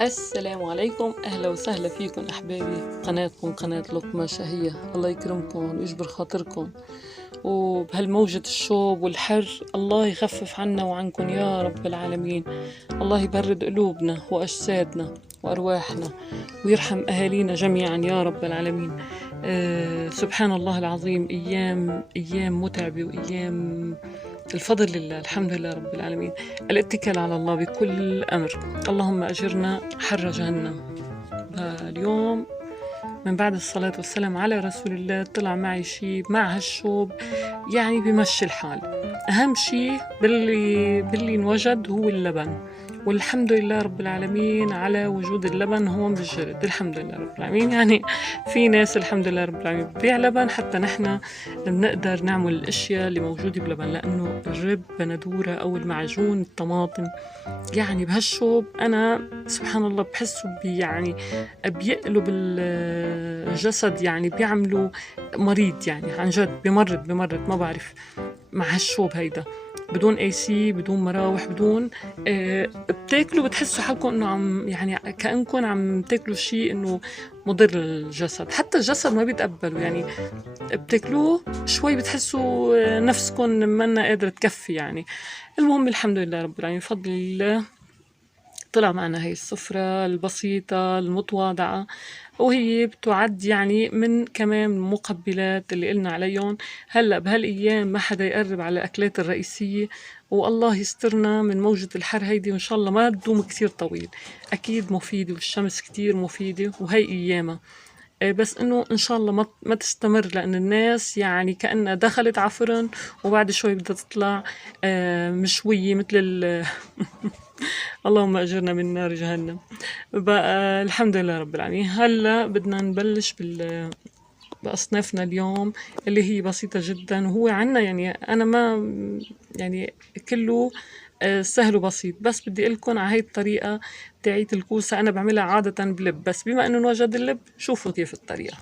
السلام عليكم، أهلا وسهلا فيكم أحبابي. قناتكم قناة لقمة شهية، الله يكرمكم ويجبر خاطركم، وبهالموجة الشوب والحر الله يخفف عنا وعنكم يا رب العالمين. الله يبرد قلوبنا وأجسادنا وأرواحنا ويرحم أهالينا جميعا يا رب العالمين. سبحان الله العظيم، أيام متعبة وأيام الفضل لله، الحمد لله رب العالمين. الاتكال على الله بكل أمر. اللهم أجرنا حر جهنم. اليوم من بعد الصلاة والسلام على رسول الله طلع معي شي مع هالشوب، يعني بمشي الحال. أهم شي باللي انوجد هو اللبن، والحمد لله رب العالمين على وجود اللبن هون بالجرد. الحمد لله رب العالمين. يعني في ناس الحمد لله رب العالمين بتبيع لبن حتى نحن بنقدر نعمل الاشياء اللي موجودة بلبن، لانه الرب بندورة او المعجون الطماطم يعني بهالشوب انا سبحان الله بحسه يعني بيقلب الجسد، يعني بيعملوا مريض، يعني عن جد بمرض ما بعرف مع هالشوب هيدا. بدون اي سي، بدون مراوح، بدون بتاكلوا بتحسوا حالكم انه عم يعني كأنكم عم تاكلوا شيء انه مضر للجسد، حتى الجسد ما بيتقبلوا. يعني بتاكلوه شوي بتحسوا نفسكم منا قادرة تكفي يعني. المهم الحمد لله رب العالمين، بفضل الله طلع معنا هاي السفرة البسيطة المتواضعة، وهي بتعد يعني من كمان المقبلات اللي قلنا عليهم. هلأ بهالأيام ما حدا يقرب على الأكلات الرئيسية، والله يسترنا من موجة الحر هيدي، وإن شاء الله ما تدوم كتير طويل. أكيد مفيدة والشمس كتير مفيدة وهي أيامها. بس انه ان شاء الله ما تستمر، لان الناس يعني كأنها دخلت على فرن وبعد شوي بدها تطلع مشوية مثل اللهم اجرنا من نار جهنم. بقى الحمد لله رب العالمين. هلا بدنا نبلش بأصنافنا اليوم اللي هي بسيطة جدا، وهو عنا يعني أنا ما يعني كله سهل وبسيط. بس بدي لكم على هاي الطريقة تاعيت الكوسة، أنا بعملها عادة بلب، بس بما إنه وجد اللب شوفوا كيف الطريقة.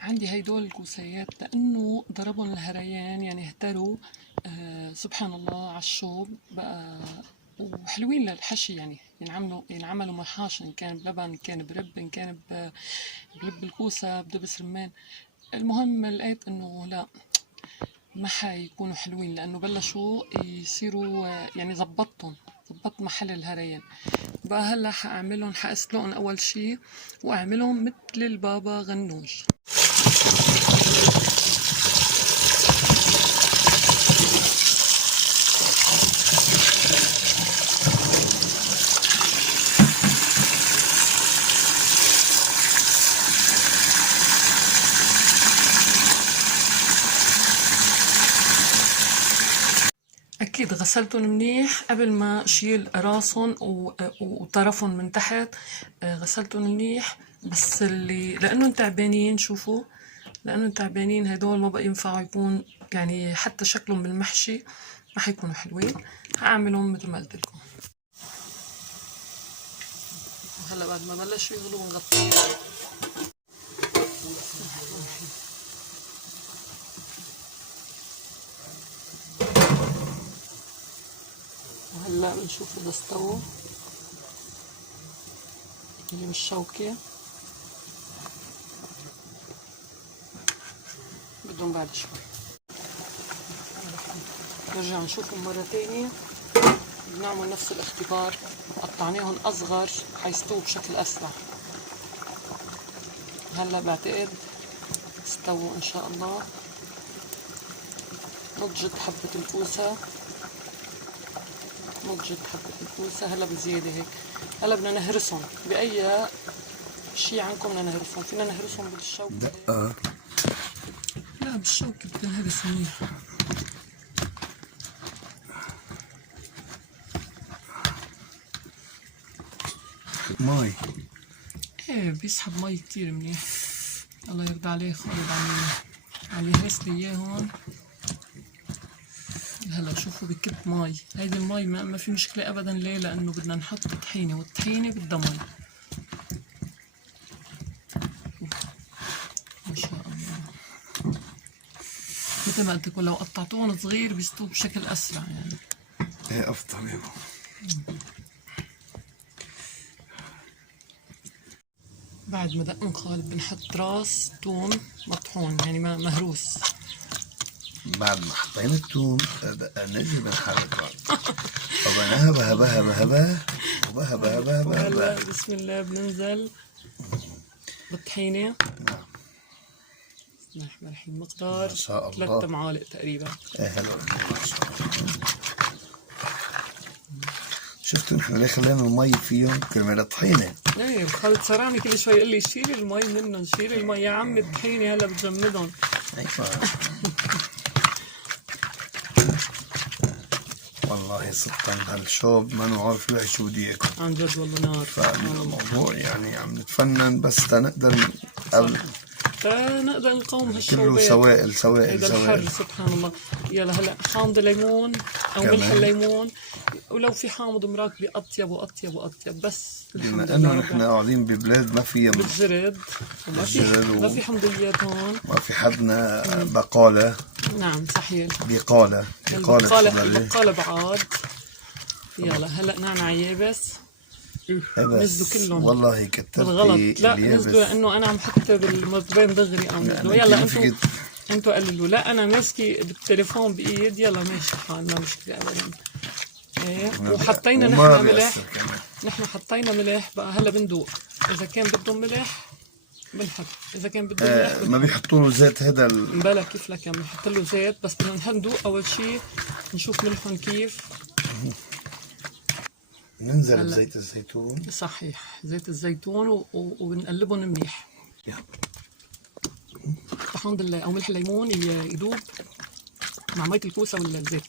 عندي هيدول الكوسيات لأنه ضربهم الهريان، يعني اهتروا سبحان الله على الشوب بقى، وحلوين للحشي. يعني ينعملوا محاش، إن كان بلبن، إن كان برب، إن كان بلب الكوسة، بدبس رمان. المهم لقيت إنه لا، ما حيكونوا حلوين لأنه بلشوا يصيروا يعني زبطت محل الهريان. بقى هلا حأعملهم، حأسلقهم أول شي وأعملهم مثل البابا غنوج. أكيد غسلتهم منيح قبل ما أشيل راسهم وطرفهم من تحت. غسلتهم منيح، بس لأنهم تعبانين، شوفوا لأنهم تعبانين هدول ما بقى ينفعوا يكون يعني حتى شكلهم بالمحشي ما حيكونوا حلوين. هعملهم مثل ما قلت لكم. وهلا بعد ما بلشوا يغلوا بنغطيهم. وهلا بنشوف إذا استووا اللي بالشوكة، بدهم بعد شوي. نرجع نشوفهم مرة تانية، بنعمل نفس الاختبار. قطعناهم أصغر حيستووا بشكل أسرع. هلا بعتقد استووا إن شاء الله. نضجت حبة الكوسة، هلا بزيادة هيك. هلا بدنا نهرسهم بأي شي عندكم، بدنا نهرسهم. فينا نهرسهم بالشوكة دقة؟ لا بالشوكة بتنهرس منيح. مي ايه بيسحب مي كتير منيح. الله يرضى عليه خالد عم يهرس لي اياه هون. هلا شوفوا بكب مي، هيدي المي ما في مشكلة ابدا. ليه؟ لانه بدنا نحط طحينة، والطحينة بدها مي. ما شاء الله. مثل ما قلت لكم لو قطعتوهم صغير بيستووا بشكل اسرع يعني. ايه افضل. بعد ما دقن خالد بنحط راس توم مطحون يعني مهروس. بعد ما حطينا الثوم نجي بنحركه. طبعا هبه هبه هبه هبه وبهبه هبه هبه وهلا هبه. بسم الله بننزل بالطحينة. نعم. بسم الله الرحمن الرحيم. مقدار ما شاء الله. 3 معالق تقريبا. ايه هلا ما شاء الله. شفتوا نحن ليه خلينا المي فيهم كرمال الطحينة. ايه خالد سراني كل شوي يقول لي شيلي المي منهم، شيلي المي يا عمي الطحينة هلا بتجمدهم. ايوه. والله صدقا هالشوب ما عارف الواحد شو بده ياكل. عن جد والله نار. فالموضوع يعني عم نتفنن بس تنقدر فنقدر نقاوم كله هالشوبات. سوائل سوائل هيدا الحر سوائل. سبحان الله. يلا هلا حامض ليمون او كمان. ملح الليمون، ولو في حامض مراكبي اطيب واطيب واطيب. بس بما الحمد انه لله نحن قاعدين ببلاد ما فيها بالجرد وما في ما في حمضيات هون. ما في حدنا بقالة. نعم صحيح. بقالة البقالة بعاد. يلا هلا نعناع يابس. نزلوا كلهم والله كترتي بالغلط. لا اليابس. نزلوا لانه انا عم حط بالمرطبين دغري قام نزلوا. يلا انتوا قللوا. لا انا ماسكه التليفون بايد. يلا ماشي الحال ما مشكله ابدا. ايه وحطينا نحن ملح. نحن حطينا ملح بقى. هلا بندوق اذا كان بدهم ملح بنحط، اذا كان بدهم ملح ما بيحطوا له زيت هذا بلا كيف لك بنحط له زيت. بس بدنا ندوق اول شيء نشوف ملحهم كيف. ننزل بزيت الزيتون. صحيح زيت الزيتون وبنقلبهم منيح. الحمد لله. او ملح الليمون يدوب مع مية الكوسة والزيت.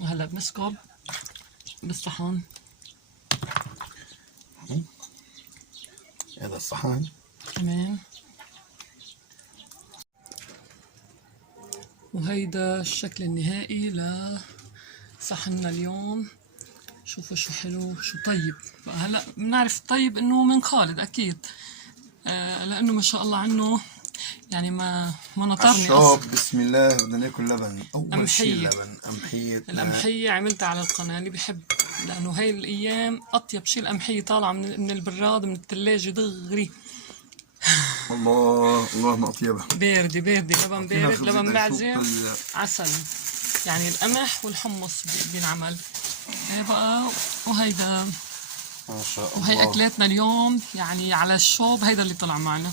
وهلا بنسكب بالصحن. هذا الصحن تمام. وهيدا الشكل النهائي لصحننا اليوم. شوفوا شو حلو شو طيب. هلا بنعرف الطيب انه من خالد اكيد. لانه ما شاء الله عنه يعني ما نطرني الشوب. بسم الله بدنا ناكل لبن. اول شيء لبن. القمحية عملتها على القناة اللي بحب، لانه هاي الايام اطيب شيء القمحية طالعة من البراد من الثلاجة دغري. الله الله ما اطيبها. باردة لبن بارد لبن معزم عسل. يعني القمح والحمص بينعمل. هي بقى وهيدا ما شاء الله. وهي اكلاتنا اليوم يعني على الشوب. هيدا اللي طلع معنا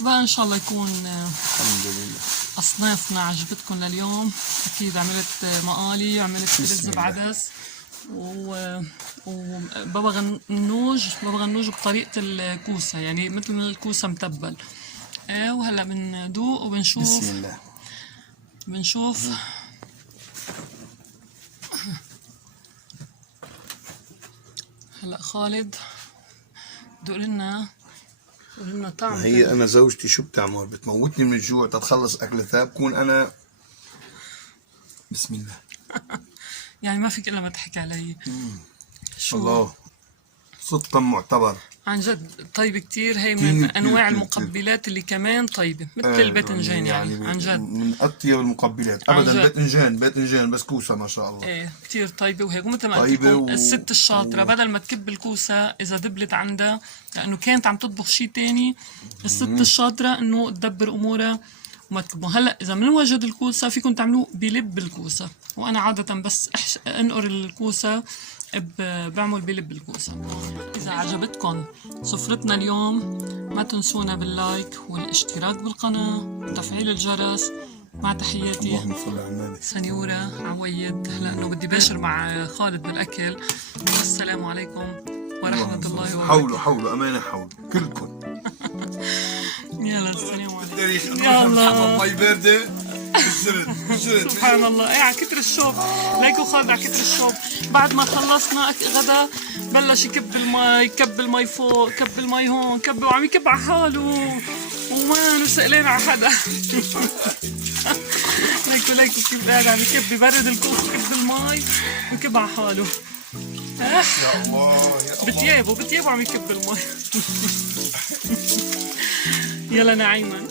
بقى. ان شاء الله يكون الحمد لله اصنافنا عجبتكم لليوم. اكيد عملت مقالي وعملت رز بعدس وبابا غنوج بطريقة الكوسة يعني مثل الكوسة متبل. وهلا بندوق وبنشوف. بسم الله. بنشوف هلا خالد دوق لنا طعم. هي انا زوجتي شو بتعمل؟ بتموتني من الجوع تتخلص اكلتها. بكون انا بسم الله. يعني ما فيك الا ما تحكي علي. شو الله صدقا معتبر عن جد طيبة كتير. هي من انواع المقبلات اللي كمان طيبة مثل الباذنجان يعني عن جد من اطيب المقبلات ابدا. باذنجان بس كوسه ما شاء الله. ايه كتير طيبة. وهيك مثل ما قلت لكم الست الشاطرة بدل ما تكب الكوسة اذا دبلت عندها لانه كانت عم تطبخ شيء تاني، الست الشاطرة انه تدبر امورها وما تكبوا. هلا اذا من وجد الكوسة فيكم تعملوه بلب الكوسة. وانا عادة بس انقر الكوسة بعمل بلب الكوسة. إذا عجبتكم سفرتنا اليوم ما تنسونا باللايك والاشتراك بالقناة وتفعيل الجرس. مع تحياتي اللهم صل على النبي سنيورة عويد لأنه بدي باشر مع خالد بالأكل. والسلام عليكم ورحمة الله وبركاته. حولوا أمانة حولوا كلكم. يلا السلام عليكم. يا الله مي باردة بالجرد. سبحان الله. ايه على كتر الشوب. ليكو خالد على كتر الشوب. بعد ما خلصنا غدا بلش يكب المي فوق، كب المي هون، وعم يكب على حاله وما سألين على حدا. ليكو كيف قاعد عم يكب ببرد الكوخ يكب المي ويكب على حاله. يا الله بتيابه عم يكب المي. يلا نعيما.